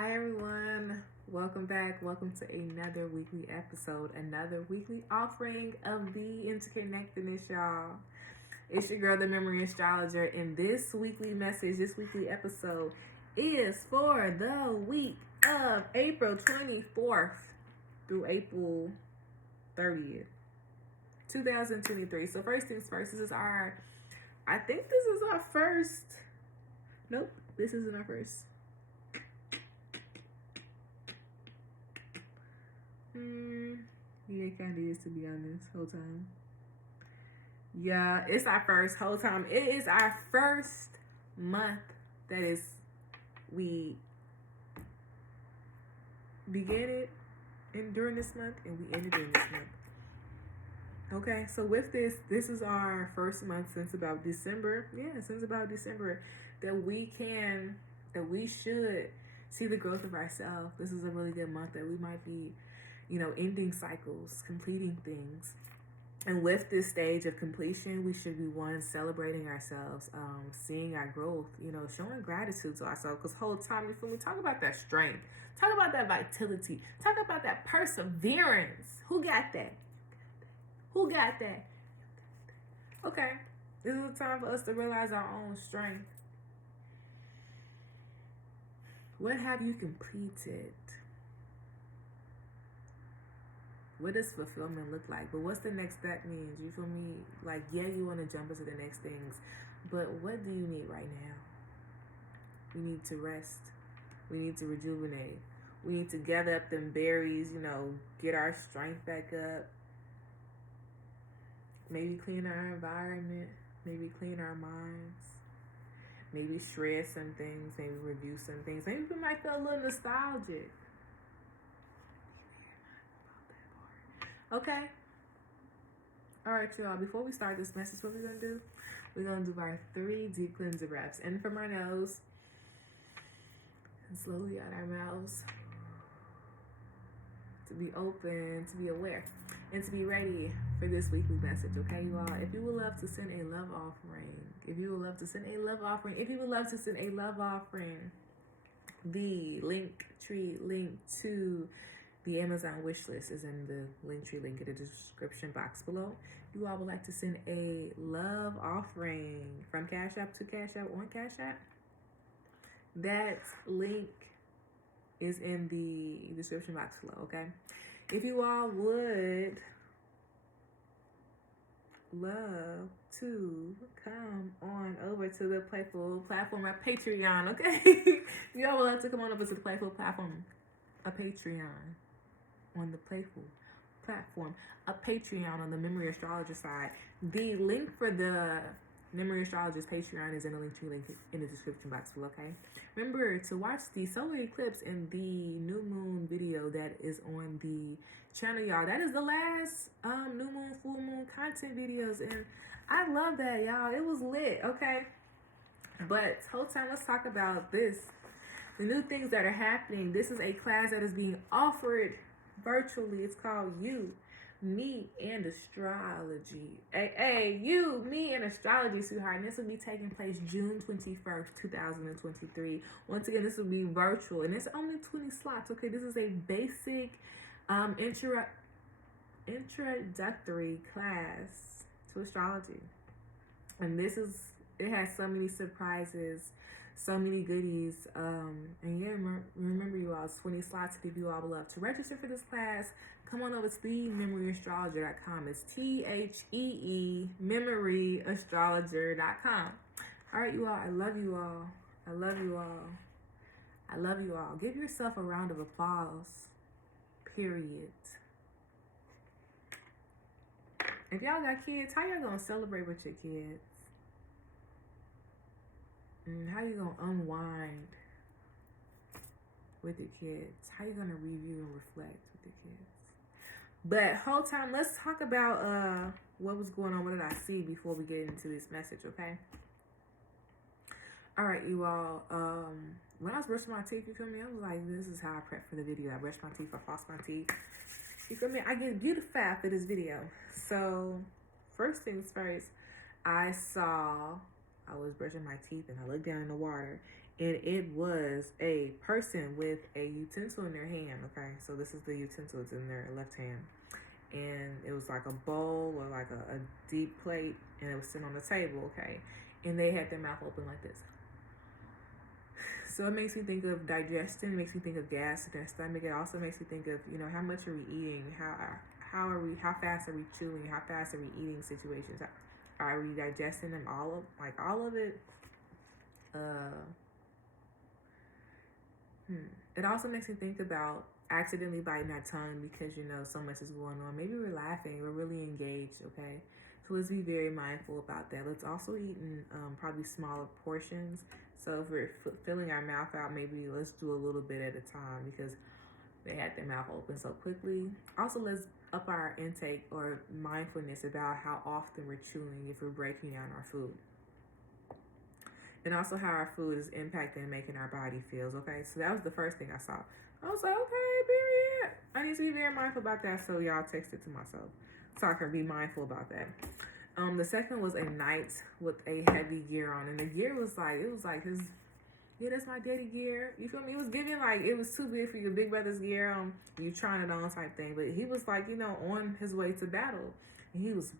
Hi everyone, welcome back. Welcome to another weekly episode, another weekly offering of the Interconnected-ness, y'all. It's your girl, the Memory Astrologer, and this weekly message, this weekly episode is for the week of April 24th through April 30th, 2023. So first things first, this is our first. Nope, this isn't our first. Yeah, it kind of is, to be honest, whole time. Yeah, it's our first whole time. It is our first month that is, we began it during this month and we ended during this month. Okay, so with this is our first month since about December. Yeah, since about December that we should see the growth of ourselves. This is a really good month that we might be, ending cycles, completing things. And with this stage of completion, we should be celebrating ourselves, seeing our growth, showing gratitude to ourselves. Because whole time, when we talk about that strength, talk about that vitality, talk about that perseverance. Who got that? Who got that? Okay, this is a time for us to realize our own strength. What have you completed? What does fulfillment look like? But what's the next step means? You feel me? Like, yeah, you want to jump into the next things, but what do you need right now? We need to rest. We need to rejuvenate. We need to gather up them berries, get our strength back up. Maybe clean our environment. Maybe clean our minds. Maybe shred some things. Maybe review some things. Maybe we might feel a little nostalgic. Okay. All right, y'all. Before we start this message, what we're going to do? We're going to do our 3 deep cleanser breaths. In from our nose. And slowly out our mouths. To be open, to be aware, and to be ready for this weekly message, okay, you all? If you would love to send a love offering, the link to the Amazon wish list is in the Linktree link in the description box below. You all would like to send a love offering from Cash App to Cash App on Cash App? That link is in the description box below, okay? If you all would love to come on over to the Playful platform at Patreon, okay? You all would love to come on over to the Playful platform, a Patreon, on the Playful platform, a Patreon on the Memory Astrologer side. The link for the Memory Astrologer's Patreon is in the link in the description box below, okay? Remember to watch the solar eclipse and the new moon video that is on the channel, y'all. That is the last new moon, full moon content videos, and I love that, y'all. It was lit, okay? But whole time, let's talk about this. The new things that are happening. This is a class that is being offered virtually. It's called You, Me, and Astrology. Hey, You, Me, and Astrology, sweetheart. And this will be taking place June 21st, 2023. Once again, this will be virtual, and it's only 20 slots, okay? This is a basic introductory class to astrology. And it has so many surprises, so many goodies, and yeah, remember, you all, 20 slots. If you all would love to register for this class, come on over to TheeMemoryAstrologer.com. It's TheeMemoryAstrologer.com. All right, you all, I love you all. I love you all. I love you all. Give yourself a round of applause. Period. If y'all got kids, how y'all gonna celebrate with your kids? How you gonna unwind with your kids? How you gonna review and reflect with your kids? But whole time, let's talk about what was going on. What did I see before we get into this message, okay? All right, you all. When I was brushing my teeth, you feel me? I was like, this is how I prep for the video. I brush my teeth, I floss my teeth. You feel me? I get beautified for this video. So, first things first, I was brushing my teeth and I looked down in the water And it was a person with a utensil in their hand, okay? So this is the utensil, it's in their left hand. And it was like a bowl or like a deep plate, and it was sitting on the table, okay? And they had their mouth open like this. So it makes me think of digestion, it makes me think of gas in their stomach. It also makes me think of, you know, how much are we eating? How fast are we chewing? How fast are we eating situations? Are we digesting them all of it? It also makes me think about accidentally biting our tongue because, you know, so much is going on. Maybe we're laughing, we're really engaged, okay? So let's be very mindful about that. Let's also eat in probably smaller portions. So if we're filling our mouth out, maybe let's do a little bit at a time because they had their mouth open so quickly. Also, let's up our intake or mindfulness about how often we're chewing if we're breaking down our food. And also how our food is impacting and making our body feels, okay? So that was the first thing I saw. I was like, okay, period. I need to be very mindful about that, so y'all text it to myself. So I can be mindful about that. The second was a knight with a heavy gear on. And the gear was like, his, yeah, that's my daddy gear. You feel me? It was giving like, it was too big for your big brother's gear. You trying it on type thing. But he was like, you know, on his way to battle. And he was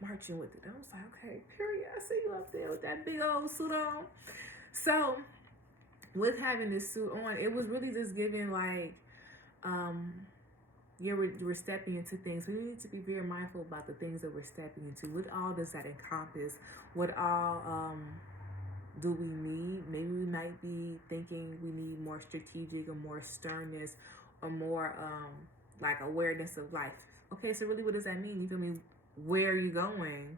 marching with it. And I was like, okay, period. I see you up there with that big old suit on. So with having this suit on, it was really just giving like, yeah, we're stepping into things. We need to be very mindful about the things that we're stepping into. What all does that encompass? What all do we need? Maybe we might be thinking we need more strategic or more sternness or more like awareness of life. Okay, so really what does that mean? You feel me? Where are you going?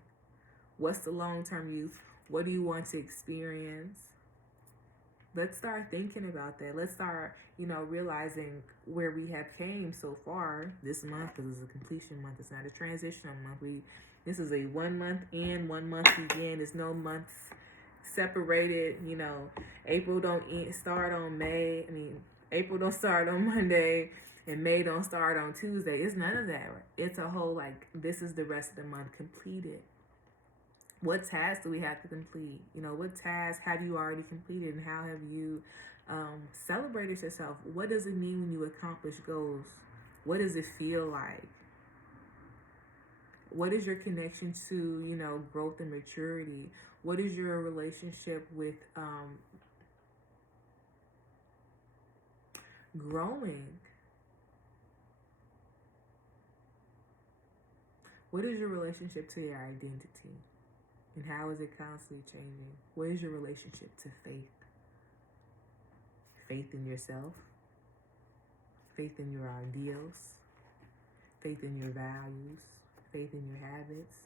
What's the long-term use? What do you want to experience? Let's start thinking about that. Let's start, you know, realizing where we have came so far this month, because it's a completion month. It's not a transitional month. This is a 1 month in, 1 month begin. There's no months separated. You know, April don't start on May. April don't start on Monday, and May don't start on Tuesday. It's none of that. It's a whole like this is the rest of the month completed. What tasks do we have to complete? You know, what tasks have you already completed, and how have you celebrated yourself? What does it mean when you accomplish goals? What does it feel like? What is your connection to, you know, growth and maturity? What is your relationship with growing? What is your relationship to your identity? And how is it constantly changing? What is your relationship to faith? Faith in yourself, faith in your ideals, faith in your values, faith in your habits.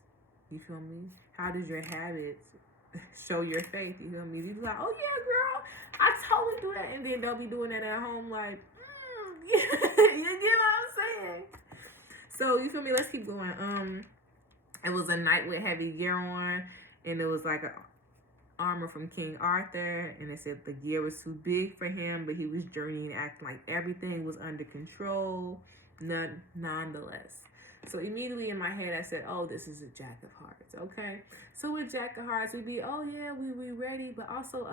You feel me? How does your habits show your faith? You feel me? You be like, oh yeah, girl, I totally do that. And then they'll be doing that at home like, you get what I'm saying? So you feel me? Let's keep going. It was a knight with heavy gear on, and it was like a armor from King Arthur, and it said the gear was too big for him, but he was journeying, acting like everything was under control, nonetheless. So immediately in my head, I said, oh, this is a Jack of Hearts, okay? So with Jack of Hearts, we'd be, oh yeah, we ready, but also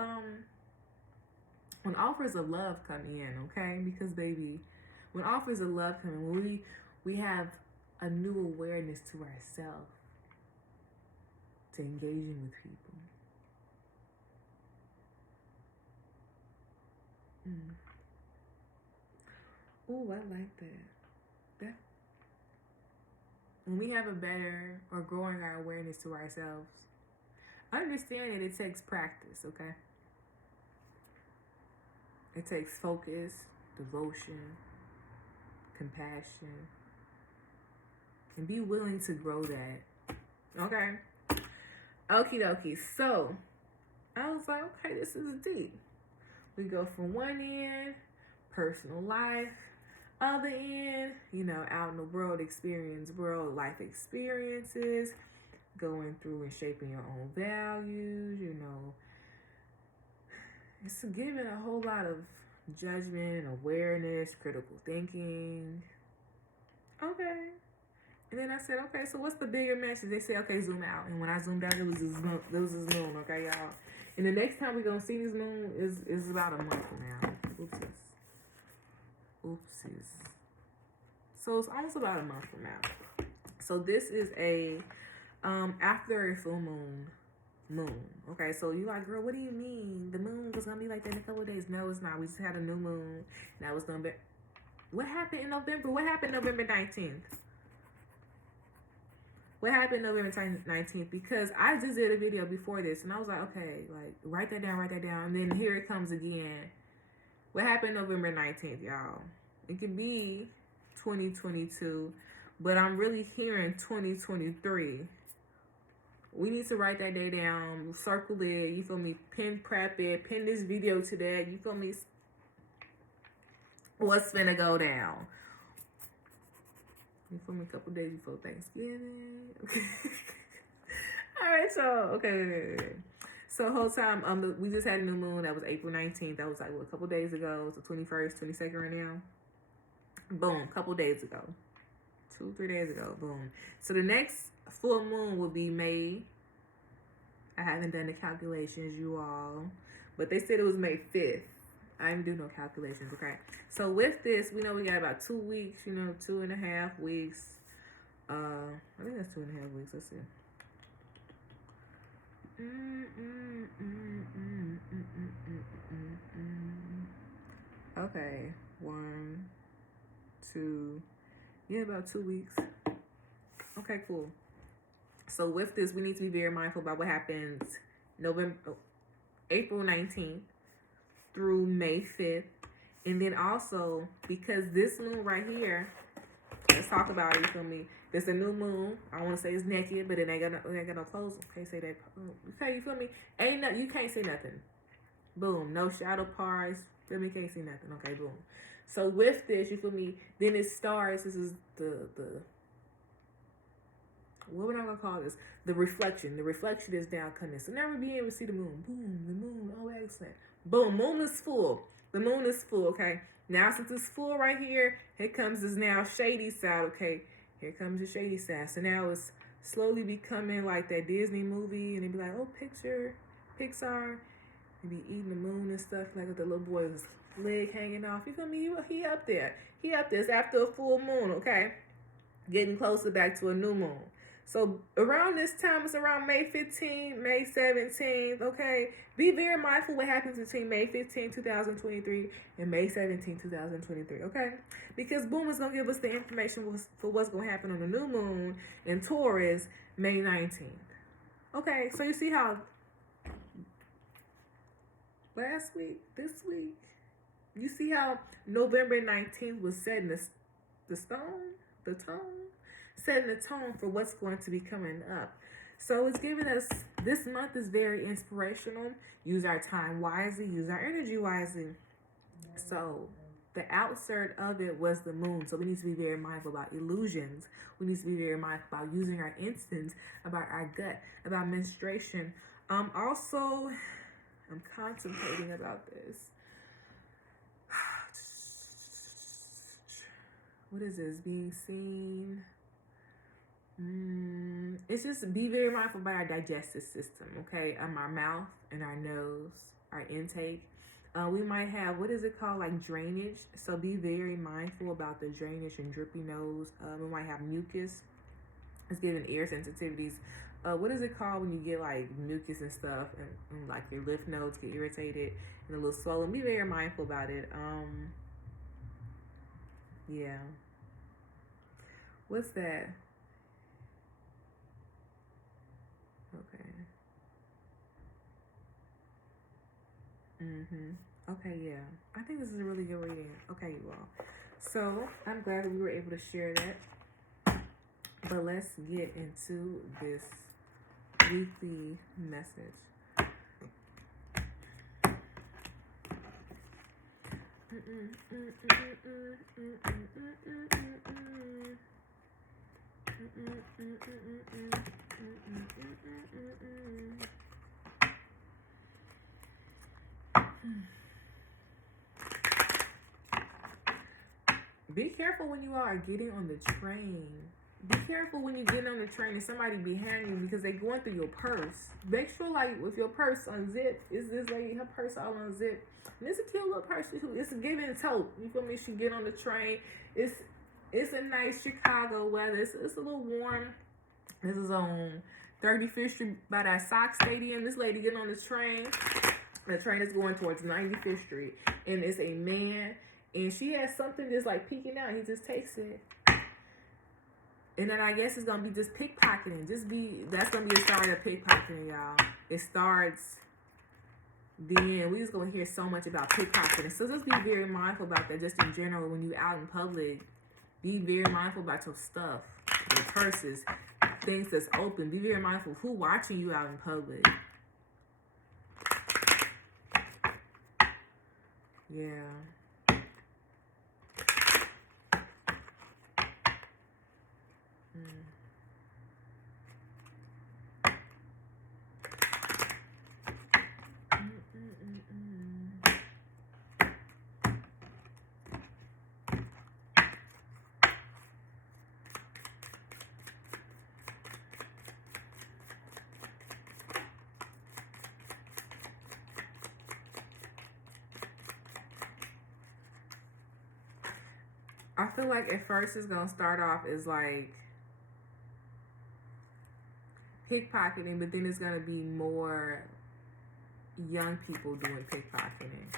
when offers of love come in, okay? Because baby, when offers of love come in, we have a new awareness to ourselves, to engaging with people. Oh, I like that. When we have a better or growing our awareness to ourselves, understand that it takes practice, okay? It takes focus, devotion, compassion, and be willing to grow that, okay? Okie dokie. So I was like, okay, this is deep. We go from one end, personal life, other end, you know, out in the world, world life experiences, going through and shaping your own values, you know. It's giving a whole lot of judgment, awareness, critical thinking. Okay. And then I said, okay, so what's the bigger message? They said, okay, zoom out. And when I zoomed out, it was a moon, okay, y'all? And the next time we're gonna see this moon is about a month from now. Oopsies. So it's almost about a month from now. So this is a after a full moon. Okay, so you like, girl, what do you mean? The moon was gonna be like that in a couple of days? No, it's not. We just had a new moon. That was November. What happened in November? What happened November 19th? What happened November 19th? Because I just did a video before this, and I was like, okay, like, write that down. And then here it comes again. What happened November 19th, y'all? It could be 2022, but I'm really hearing 2023. We need to write that day down, circle it, you feel me? Prep it, pin this video to that, you feel me? What's finna go down? You feel me? A couple days before Thanksgiving. All right, so okay. So whole time, we just had a new moon. That was April 19th. That was like a couple days ago. It's the 21st, 22nd right now. Boom, couple days ago. 2-3 days ago. Boom. So the next full moon will be May. I haven't done the calculations, you all, but they said it was May 5th. I didn't do no calculations, okay? So with this, we know we got about 2 weeks, 2.5 weeks. I think that's 2.5 weeks. Let's see. Okay, 1, 2, yeah, about 2 weeks. Okay, cool. So with this, we need to be very mindful about what happens April 19th through May 5th. And then also, because this moon right here, let's talk about it, you feel me? There's a new moon. I want to say it's naked, but it ain't got no clothes. Can't say that. Okay, you feel me? You can't say nothing. Boom. No shadow parts. Feel me? Can't say nothing. Okay, boom. So with this, you feel me? Then it starts. This is the what we're not gonna call this, the reflection. The reflection is down coming. So now we're being able to see the moon. Boom, the moon. Oh, excellent. Boom, moon is full. The moon is full, okay? Now since it's full right here comes this now shady side, okay? Here comes the shady side. So now it's slowly becoming like that Disney movie, and they be like, oh, Pixar. They be eating the moon and stuff, like with the little boy's leg hanging off. You feel me? He up there. It's after a full moon, okay? Getting closer back to a new moon. So around this time, it's around May 15th, May 17th, okay? Be very mindful what happens between May 15th, 2023 and May 17th, 2023, okay? Because boom is going to give us the information for what's going to happen on the new moon in Taurus, May 19th. Okay, so you see how last week, this week, you see how November 19th was setting the tone? Setting the tone for what's going to be coming up. So it's giving us, this month is very inspirational. Use our time wisely, use our energy wisely. So the outside of it was the moon. So we need to be very mindful about illusions. We need to be very mindful about using our instincts, about our gut, about menstruation. Also, I'm contemplating about this. What is this? Being seen. It's just be very mindful about our digestive system, okay? Our mouth and our nose, our intake. We might have, what is it called? Like drainage. So be very mindful about the drainage and drippy nose. We might have mucus. It's giving ear sensitivities. What is it called when you get like mucus and stuff and like your lymph nodes get irritated and a little swollen? Be very mindful about it. Yeah. What's that? Okay. Okay, yeah. I think this is a really good reading. Okay, you all. So, I'm glad that we were able to share that. But let's get into this weekly message. Be careful when you are getting on the train. be careful when you get on the train and somebody behind you because they going through your purse. Make sure, like, with your purse unzipped, is this lady, her purse all unzipped. And it's a cute little purse too. It's giving tote. You feel me? She get on the train. It's a nice Chicago weather. It's a little warm. This is on 35th Street by that Sox Stadium. This lady getting on the train. The train is going towards 95th Street. And it's a man. And she has something just like peeking out. He just takes it. And then I guess it's going to be just pickpocketing. That's going to be the start of pickpocketing, y'all. It starts then. We just going to hear so much about pickpocketing. So just be very mindful about that just in general when you're out in public. Be very mindful about your stuff, your purses, things that's open. Be very mindful of who watching you out in public. Yeah. I feel like at first it's going to start off as like pickpocketing, but then it's going to be more young people doing pickpocketing.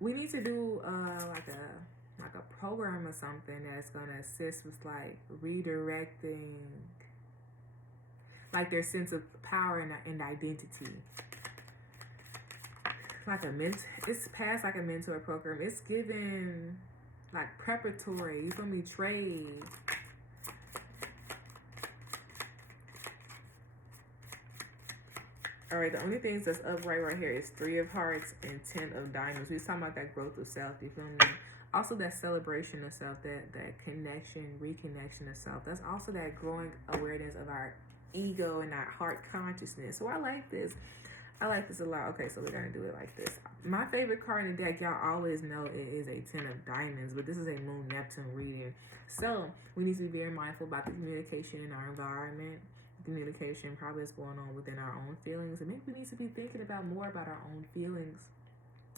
We need to do like a program or something that's going to assist with like redirecting like their sense of power and identity. It's past like a mentor program. It's given like preparatory, you feel me, trade. All right, the only things that's upright right here is 3 of Hearts and 10 of Diamonds. We was talking about that growth of self, you feel me? Also that celebration of self, that connection, reconnection of self. That's also that growing awareness of our ego and our heart consciousness. So I like this. I like this a lot. Okay, so we're going to do it like this. My favorite card in the deck, y'all always know it is a 10 of Diamonds, but this is a Moon Neptune reading. So we need to be very mindful about the communication in our environment. Communication probably is going on within our own feelings. And maybe we need to be thinking about more about our own feelings.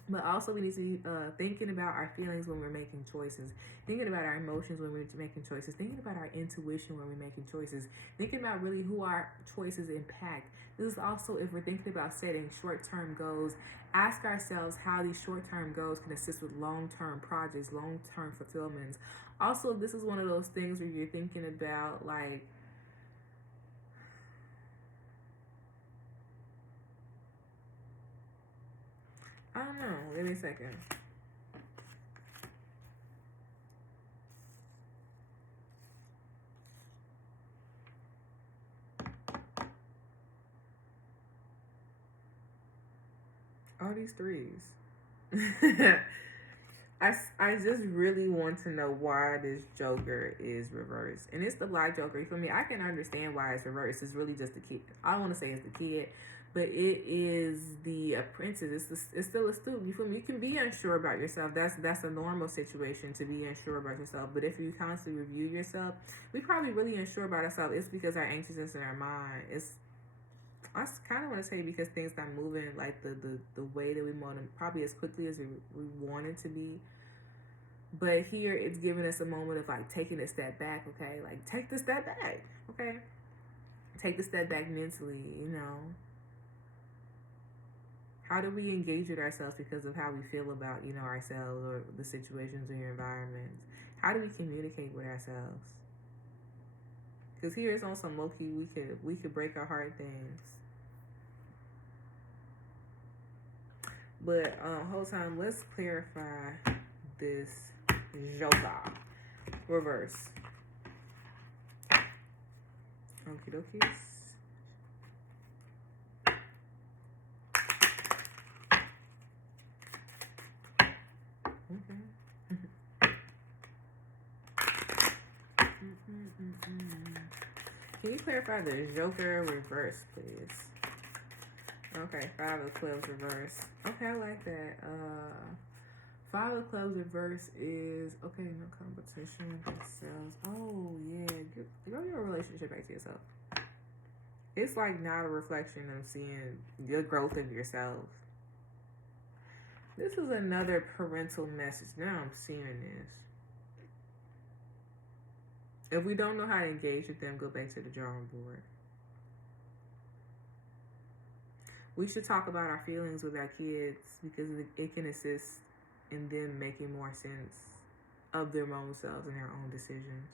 But also we need to be thinking about our feelings when we're making choices. Thinking about our emotions when we're making choices. Thinking about our intuition when we're making choices. Thinking about really who our choices impact. This is also if we're thinking about setting short-term goals. Ask ourselves how these short-term goals can assist with long-term projects, long-term fulfillments. Also, this is one of those things where you're thinking about like, I don't know. Give me a second. All these 3s. I just really want to know why this Joker is reversed. And it's the Black Joker. For me, I can understand why it's reversed. It's really just the kid. I don't want to say it's the kid, but it is the apprentice. It's still a student. You feel me? You can be unsure about yourself. That's a normal situation to be unsure about yourself. But if you constantly review yourself, we probably really unsure about ourselves. It's because our anxiousness in our mind. I kind of want to say because things not moving like the way that we want them, probably as quickly as we want it to be. But here it's giving us a moment of like taking a step back, okay? Like take the step back, okay? Take the step back mentally, you know. How do we engage with ourselves because of how we feel about, you know, ourselves or the situations in your environments? How do we communicate with ourselves? Because here it's on some low-key, we could break our heart things. But whole time, let's clarify this Joker reverse. Okie dokies. Can you clarify the Joker reverse, please? Okay, 5 of Clubs reverse. Okay, I like that. 5 of Clubs reverse is, okay, no competition with yourselves. Oh, yeah. Grow your relationship back to yourself. It's like not a reflection of seeing your growth of yourself. This is another parental message. Now I'm seeing this. If we don't know how to engage with them, go back to the drawing board. We should talk about our feelings with our kids because it can assist in them making more sense of their own selves and their own decisions.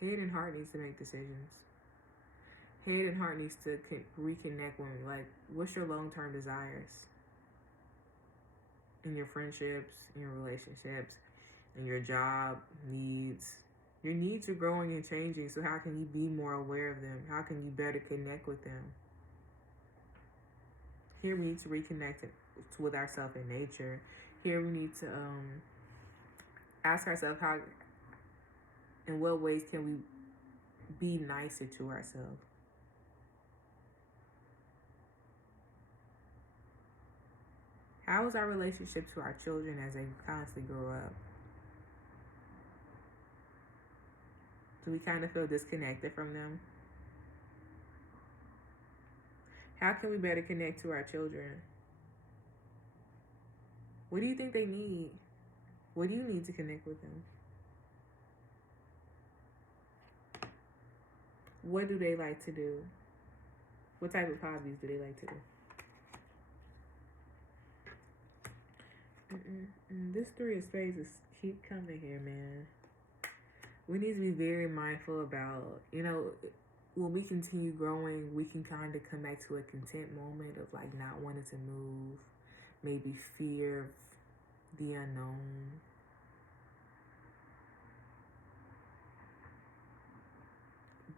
Head and heart needs to make decisions. Head and heart needs to reconnect with me. Like, what's your long-term desires in your friendships, in your relationships, in your job needs? Your needs are growing and changing, so how can you be more aware of them? How can you better connect with them? Here we need to reconnect with ourselves in nature. Here we need to ask ourselves how, in what ways can we be nicer to ourselves? How is our relationship to our children as they constantly grow up? Do we kind of feel disconnected from them? How can we better connect to our children? What do you think they need? What do you need to connect with them? What do they like to do? What type of hobbies do they like to do? This 3 of Spades is keep coming here, man. We need to be very mindful about, when we continue growing, we can kind of come back to a content moment of like not wanting to move, maybe fear of the unknown.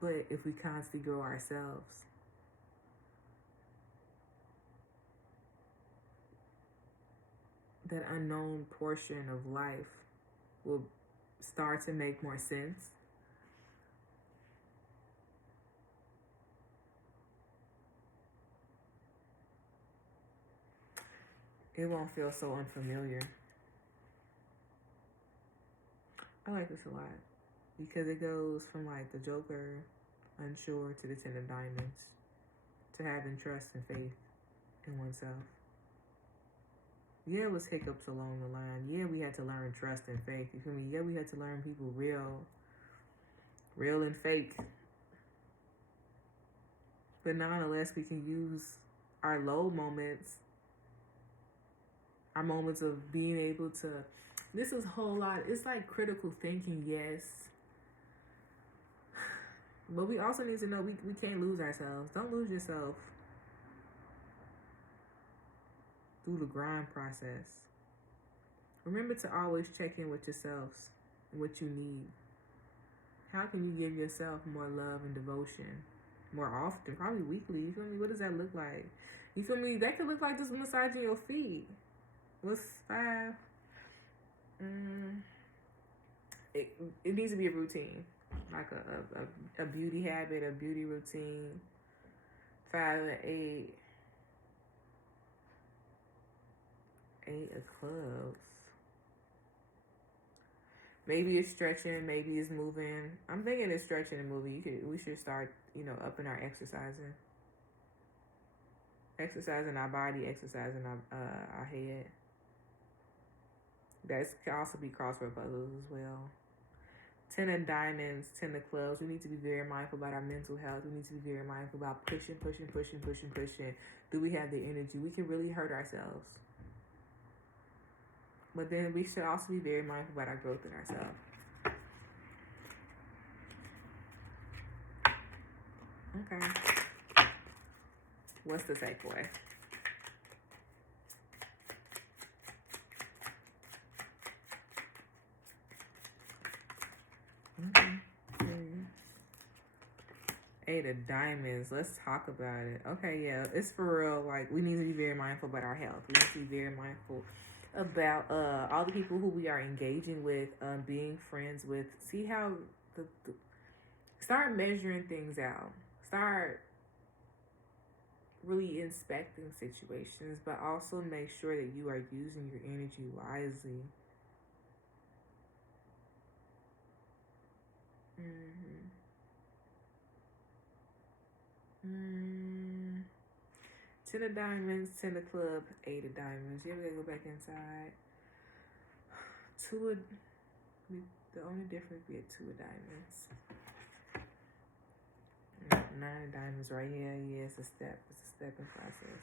But if we constantly grow ourselves, that unknown portion of life will start to make more sense. It won't feel so unfamiliar. I like this a lot because it goes from like the Joker, unsure, to the 10 of Diamonds, to having trust and faith in oneself. Yeah, it was hiccups along the line. Yeah, we had to learn trust and faith. You feel me? Yeah, we had to learn people real and fake. But nonetheless, we can use our low moments, our moments of being able to. This is a whole lot. It's like critical thinking, yes. But we also need to know we can't lose ourselves. Don't lose yourself through the grind process. Remember to always check in with yourselves and what you need. How can you give yourself more love and devotion more often? Probably weekly. You feel me? What does that look like? You feel me? That could look like just massaging your feet. What's 5? It needs to be a routine, like a beauty habit, a beauty routine. 5 and 8. 8 of Clubs. Maybe it's stretching, maybe it's moving. I'm thinking it's stretching and moving. We should start, upping our exercising. Exercising our body, exercising our head. That can also be crossword puzzles as well. 10 of Diamonds, 10 of Clubs. We need to be very mindful about our mental health. We need to be very mindful about pushing. Do we have the energy? We can really hurt ourselves. But then we should also be very mindful about our growth in ourselves. Okay. What's the takeaway? Okay. 8 of Diamonds. Let's talk about it. Okay, yeah, it's for real. Like, we need to be very mindful about our health. We need to be very mindful about all the people who we are engaging with, being friends with. See how start measuring things out. Start really inspecting situations, but also make sure that you are using your energy wisely. Ten of diamonds, 10 of club, 8 of diamonds. You ever go back inside? Two of, the only difference be a 2 of diamonds. 9 of diamonds right here. Yeah, it's a step. It's a stepping process.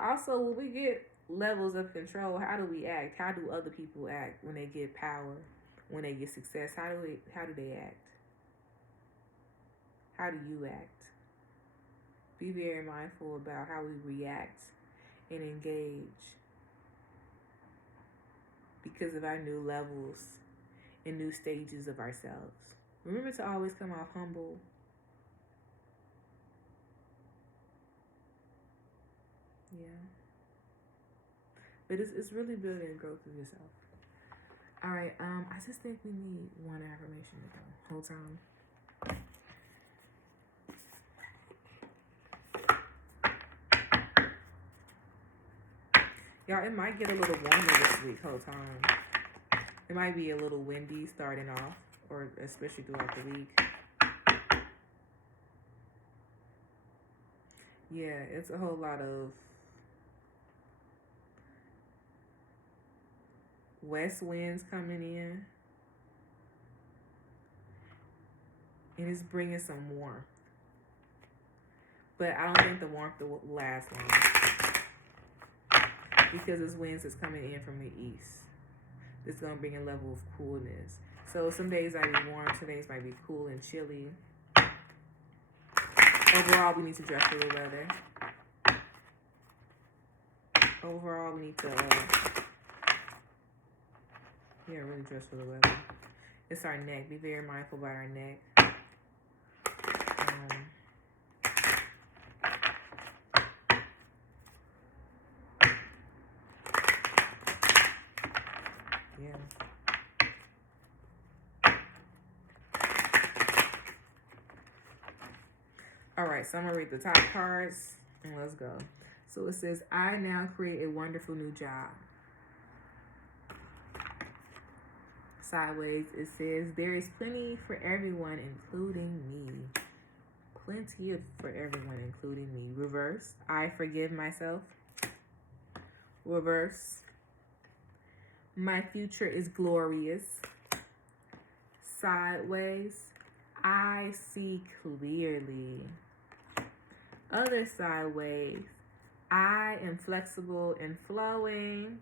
Also, when we get levels of control, how do we act? How do other people act when they get power? When they get success? How do they act? How do you act? Be very mindful about how we react and engage because of our new levels and new stages of ourselves. Remember to always come off humble. Yeah. But it's really building growth of yourself. All right. I just think we need one affirmation to go. Hold on. Y'all, it might get a little warmer this week. Hold on. It might be a little windy starting off, or especially throughout the week. Yeah, it's a whole lot of west winds coming in. And it's bringing some warmth. But I don't think the warmth will last long. Because this winds is coming in from the east. It's going to bring a level of coolness. So some days might be warm, some days might be cool and chilly. Overall, we need to dress for the weather. Overall, we need to really dress for the weather. It's our neck. Be very mindful about our neck. Alright, so I'm going to read the top cards and let's go. So it says, I now create a wonderful new job. Sideways, it says, there is plenty for everyone, including me. Plenty for everyone, including me. Reverse, I forgive myself. Reverse, my future is glorious. Sideways, I see clearly. Other sideways, I am flexible and flowing.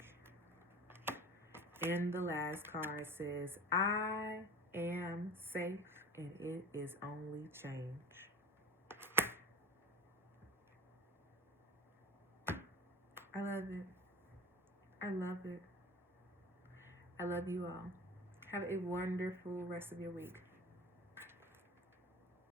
And the last card says, I am safe and it is only change. I love it. I love it. I love you all. Have a wonderful rest of your week.